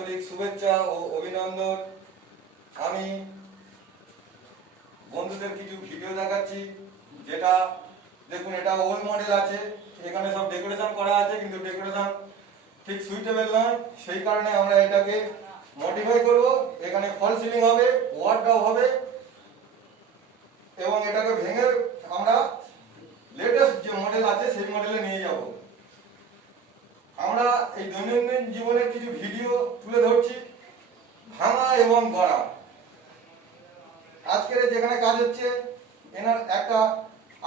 আন্তরিক শুভেচ্ছা ও অভিনন্দন। আমি বন্ধুদের কিছু ভিডিও দেখাচ্ছি, যেটা দেখুন এটা ওল্ড মডেল আছে, এখানে সব ডেকোরেশন করা আছে কিন্তু ডেকোরেশন ঠিক সুইটেবল নয়, সেই কারণে আমরা এটাকে মডিফাই করব। এখানে ফল সিলিং হবে, ওয়ার্ডটাও হবে এবং এটাকে ভেঙে আমরা লেটেস্ট যে মডেল আছে সেই মডেলে নিয়ে যাব। আমরা এই দৈনন্দিন জীবনের কিছু ভিডিও তুলে ধরছি, ভাঙা এবং গড়া। আজকের যেখানে কাজ হচ্ছে এনার একটা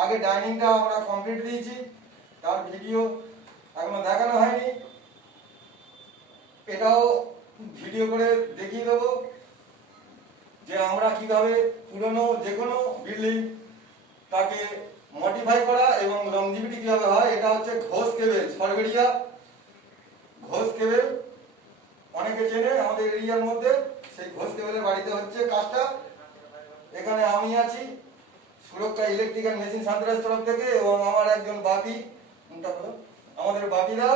আগে ডাইনিংটা আমরা কমপ্লিট দিয়েছি, তার ভিডিও এখনো দেখানো হয়নি, এটাও ভিডিও করে দেখিয়ে দেবো যে আমরা কিভাবে পুরনো যে কোনো বিল্ডিং তাকে মডিফাই করা এবং লংজিভিটি কিভাবে হয়। এটা হচ্ছে ঘোষ কেবেল, সরবেরিয়া ঘোষ কেবেল, অনেকে চেনে আমাদের এরিয়ার মধ্যে। সেই ঘোষ কেবেলের বাড়িতে হচ্ছে কাজটা। এখানে আমি আছি সুরক্ষা ইলেকট্রিক্যাল মেশিন সান্তারাজ তরফ থেকে, এবং আমার একজন বাপি, আমাদের বাপিরা,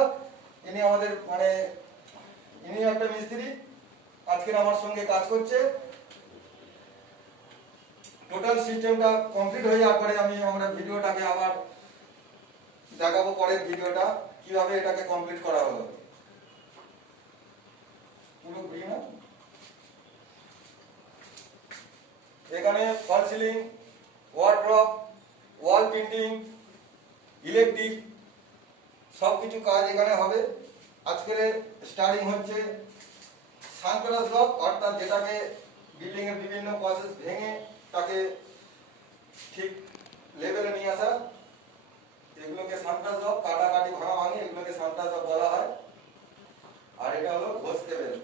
ইনি আমাদের ইনি একটা মিস্ত্রি, আজকে আমার সঙ্গে কাজ করছে। টোটাল সিস্টেমটা কমপ্লিট হয়ে যাওয়ার পরে আমরা ভিডিওটাকে আবার দেখাবো, পরের ভিডিওটা কিভাবে এটাকে কমপ্লিট করা হলো। পুরো না এখানে ফল সিলিং, ওয়ার্ড্রপ, ওয়াল প্রিন্টিং, ইলেকট্রিক সবকিছু কাজ এখানে হবে। আজকের স্টার্টিং হচ্ছে সানপ্লাস ব্লক, অর্থাৎ যেটাকে বিল্ডিং এর বিভিন্ন প্রসেস ভেঙে তাকে ঠিক লেভেলে নিয়ে আসা, এগুলোকে সানপ্লাস ব্লক, কাটাকাটি ভাঙা ভাঙি, এগুলোকে সানপ্লাস ব্লক বলা হয়। আর এটা হলো ঘোষ কেবেল।